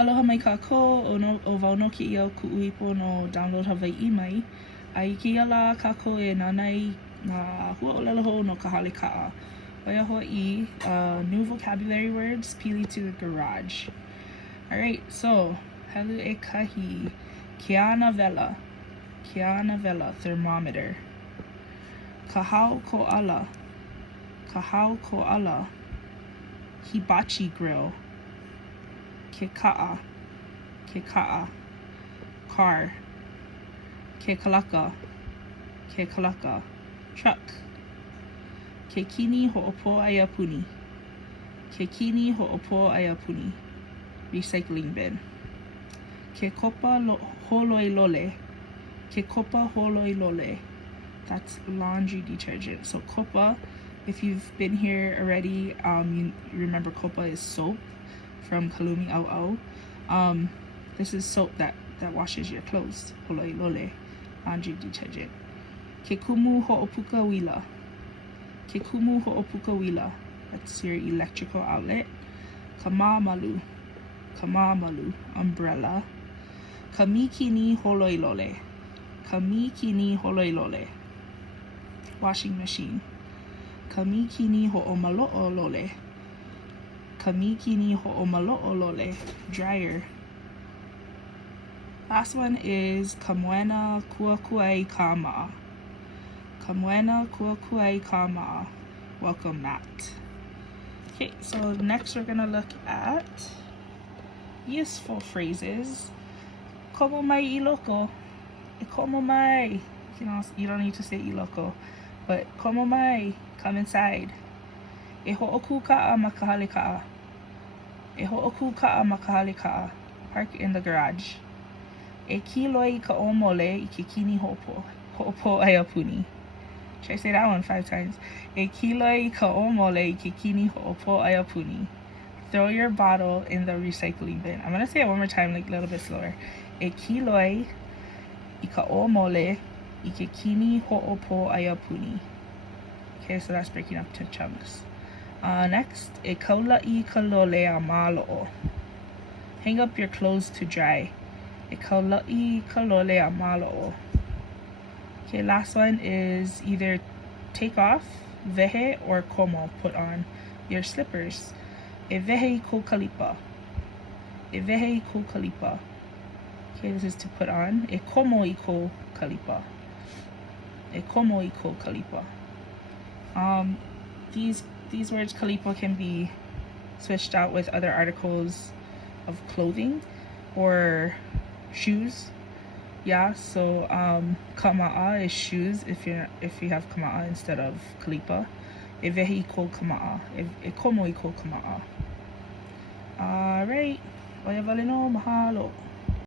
Aloha mai kākou o wau no ki ia kuʻu ipo no download Hawaiian mai. I kia la kākou e nanai ngā huaolelo hou no ka Hale Kaʻa. Oia hoʻi, new vocabulary words, pili to the garage. Alright, so, helu e kahi, keana vela, thermometer. Kahau koʻala, hibachi grill. Ke kaʻa, car. Ke kalaka, truck. Ke kini hoʻopō aia puni, recycling bin. Ke kopa holoilole, that's laundry detergent. So kopa, if you've been here already, you remember kopa is soap from ka lumi ʻaoʻao. This is soap that washes your clothes. Holoilole, laundry detergent. Ke kumu hoʻopuka wila, that's your electrical outlet. Ka māmalu, umbrella. Ka mikini holoilole, washing machine. Ka mikini hoʻomaloʻolole, dryer. Last one is ka moena kuakuai ka maʻa, welcome mat. Okay, so next we're gonna look at useful phrases. Komo mai I loko, e komo mai. You don't need to say I loko, but komo mai, come inside. E hoʻoku kaʻa ma ka Hale Kaʻa, park in the garage. E kiloi ka ʻōmole I ke kini hoʻopō aia puni. Should I say that one 5 times? E kiloi ka ʻōmole I ke kini hoʻopō aia puni. Throw your bottle in the recycling bin. I'm gonna say it one more time, like a little bit slower. E kiloi I ka ʻōmole I ke kini hoʻopō aia puni. Okay, so that's breaking up to chunks. Next, e kaulaʻi ka lole a māloʻo. Hang up your clothes to dry. E kaulaʻi ka lole a māloʻo. Okay, last one is either take off, wehe, or komo, put on your slippers. E wehe I kou kalipa. Okay, this is to put on. E komo I kou kalipa. These words kalipa can be switched out with other articles of clothing or shoes. Yeah, so kama'a is shoes if you have kama'a instead of kalipa. E wehe I kou kama'a. E komo I kou kama'a. Alright, oia wale no, mahalo.